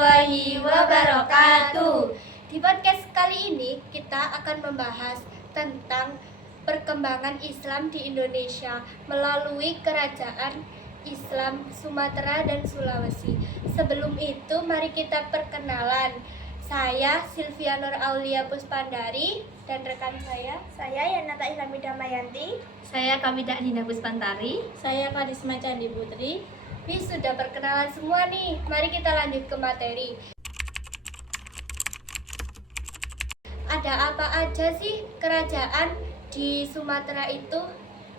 warahmatullahi wabarakatuh. Di podcast kali ini kita akan membahas tentang perkembangan Islam di Indonesia melalui Kerajaan Islam Sumatera dan Sulawesi. Sebelum itu mari kita perkenalan. Saya Sylvia Nur Aulia Puspandari dan rekan saya Yanata Islamida Mayanti. Saya Kamidah Nina Puspantari. Saya Karisma Candi Putri. Sudah perkenalan semua nih, mari kita lanjut ke materi. Ada apa aja sih kerajaan di Sumatera itu?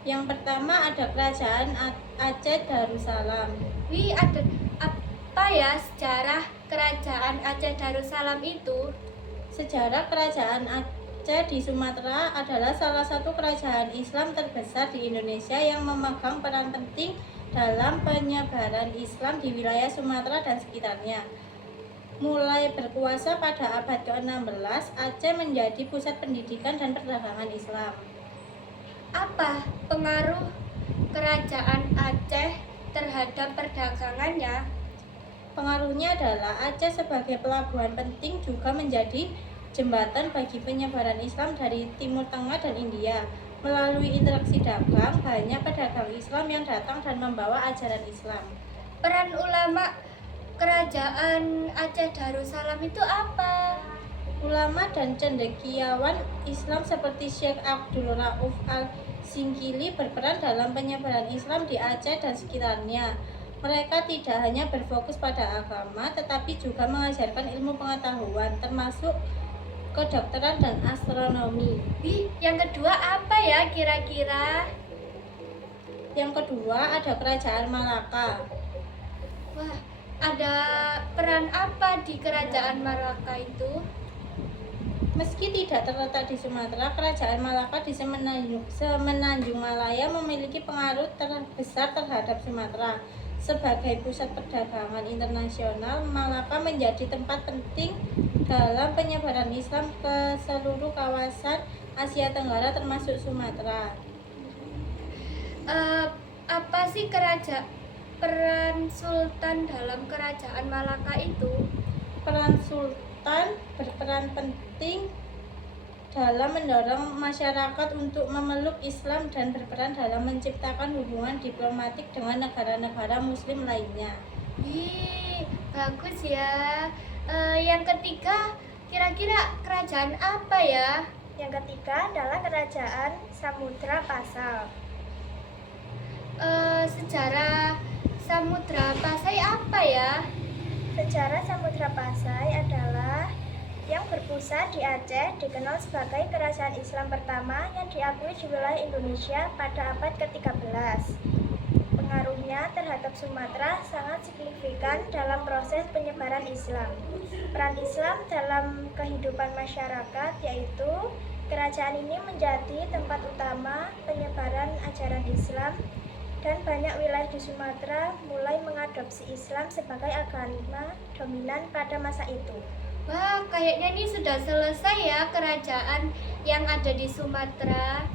Yang pertama ada Kerajaan Aceh Darussalam. Ada apa ya sejarah Kerajaan Aceh Darussalam itu? Sejarah Kerajaan Aceh di Sumatera adalah salah satu kerajaan Islam terbesar di Indonesia yang memegang peran penting dalam penyebaran Islam di wilayah Sumatera dan sekitarnya. Mulai berkuasa pada abad ke-16, Aceh menjadi pusat pendidikan dan perdagangan Islam. Apa pengaruh Kerajaan Aceh terhadap perdagangannya? Pengaruhnya adalah Aceh sebagai pelabuhan penting juga menjadi jembatan bagi penyebaran Islam dari Timur Tengah dan India. Melalui interaksi dagang, banyak pedagang Islam yang datang dan membawa ajaran Islam. Peran ulama Kerajaan Aceh Darussalam itu apa? Ulama dan cendekiawan Islam seperti Syekh Abdul Rauf Al-Singkili berperan dalam penyebaran Islam di Aceh dan sekitarnya. Mereka tidak hanya berfokus pada agama, tetapi juga mengajarkan ilmu pengetahuan, termasuk kedokteran dan astronomi. Yang kedua apa ya kira-kira? Yang kedua ada Kerajaan Malaka. Wah, ada peran apa di Kerajaan Malaka itu? Meski tidak terletak di Sumatera, Kerajaan Malaka di Semenanjung Malaya memiliki pengaruh terbesar terhadap Sumatera. Sebagai pusat perdagangan internasional, Malaka menjadi tempat penting dalam penyebaran Islam ke seluruh kawasan Asia Tenggara termasuk Sumatera. Apa sih peran Sultan dalam Kerajaan Malaka itu? Peran Sultan berperan penting dalam mendorong masyarakat untuk memeluk Islam dan berperan dalam menciptakan hubungan diplomatik dengan negara-negara Muslim lainnya. Bagus ya. Yang ketiga, kira-kira kerajaan apa ya? Yang ketiga adalah Kerajaan Samudra Pasai. Sejarah Samudra Pasai apa ya? Sejarah Samudra Pasai adalah yang berpusat di Aceh, dikenal sebagai kerajaan Islam pertama yang diakui di wilayah Indonesia pada abad ke-13. Pengaruhnya terhadap Sumatera sangat signifikan dalam proses penyebaran Islam. Peran Islam dalam kehidupan masyarakat yaitu kerajaan ini menjadi tempat utama penyebaran ajaran Islam dan banyak wilayah di Sumatera mulai mengadopsi Islam sebagai agama dominan pada masa itu. Wah, kayaknya ini sudah selesai ya kerajaan yang ada di Sumatera.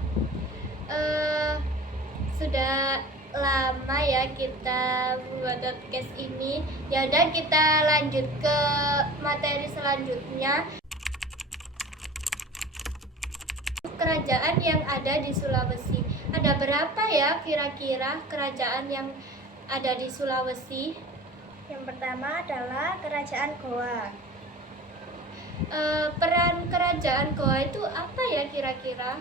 Sudah lama ya kita buat podcast ini. Ya udah kita lanjut ke materi selanjutnya. Kerajaan yang ada di Sulawesi. Ada berapa ya kira-kira kerajaan yang ada di Sulawesi? Yang pertama adalah Kerajaan Goa. Peran Kerajaan Goa itu apa ya kira-kira?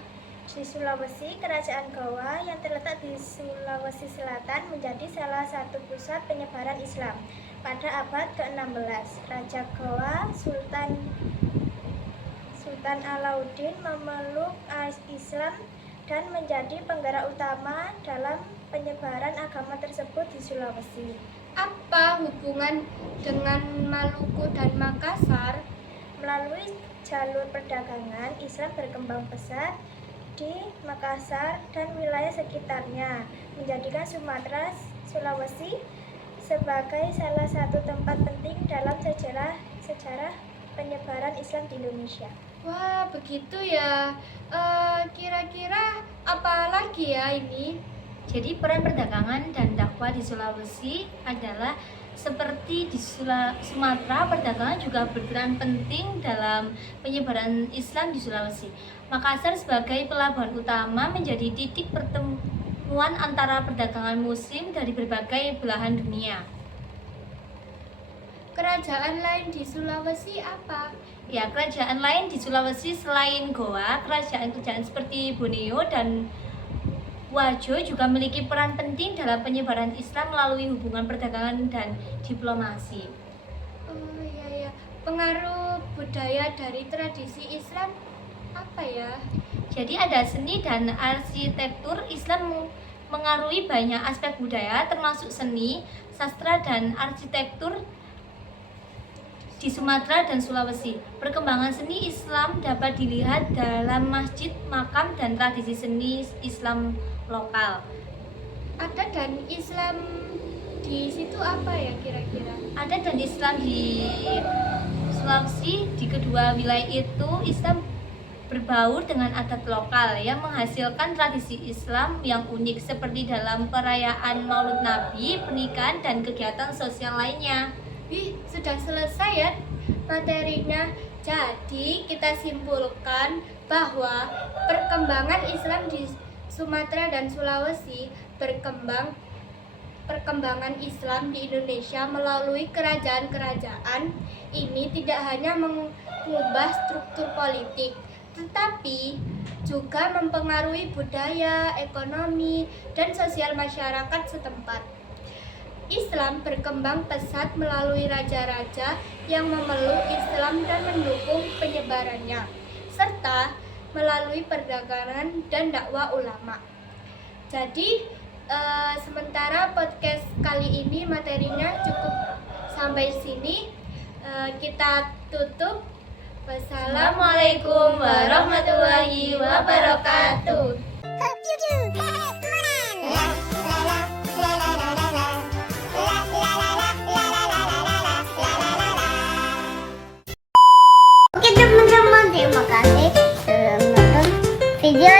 Di Sulawesi, Kerajaan Goa yang terletak di Sulawesi Selatan menjadi salah satu pusat penyebaran Islam. Pada abad ke-16, Raja Goa Sultan Alauddin memeluk Islam dan menjadi penggerak utama dalam penyebaran agama tersebut di Sulawesi. Apa hubungan dengan Maluku dan Makassar? Melalui jalur perdagangan, Islam berkembang pesat di Makassar dan wilayah sekitarnya, menjadikan Sumatera, Sulawesi sebagai salah satu tempat penting dalam sejarah penyebaran Islam di Indonesia. Wah, begitu ya. Kira-kira apa lagi ya ini? Jadi peran perdagangan dan dakwah di Sulawesi adalah Seperti di Sumatera, perdagangan juga berperan penting dalam penyebaran Islam di Sulawesi. Makassar sebagai pelabuhan utama menjadi titik pertemuan antara perdagangan muslim dari berbagai belahan dunia. Kerajaan lain di Sulawesi apa? Ya, kerajaan lain di Sulawesi selain Goa, kerajaan-kerajaan seperti Borneo dan Wajo juga memiliki peran penting dalam penyebaran Islam melalui hubungan perdagangan dan diplomasi. Oh iya ya, pengaruh budaya dari tradisi Islam apa ya? Jadi ada seni dan arsitektur. Islam mengaruhi banyak aspek budaya termasuk seni, sastra dan arsitektur di Sumatera dan Sulawesi. Perkembangan seni Islam dapat dilihat dalam masjid, makam dan tradisi seni Islam lokal. Ada dan Islam di situ apa ya kira-kira? Ada dan Islam di Sulawesi, di kedua wilayah itu Islam berbaur dengan adat lokal yang menghasilkan tradisi Islam yang unik seperti dalam perayaan Maulid Nabi, pernikahan dan kegiatan sosial lainnya. Sudah selesai ya materinya. Jadi kita simpulkan bahwa perkembangan Islam di Sumatera dan Sulawesi perkembangan Islam di Indonesia melalui kerajaan-kerajaan ini tidak hanya mengubah struktur politik, tetapi juga mempengaruhi budaya, ekonomi, dan sosial masyarakat setempat. Islam berkembang pesat melalui raja-raja yang memeluk Islam dan mendukung penyebarannya, serta melalui perdagangan dan dakwah ulama. Jadi, sementara podcast kali ini materinya cukup sampai sini. Kita tutup. Wassalamualaikum warahmatullahi wabarakatuh. Oke teman-teman, terima kasih sudah menonton video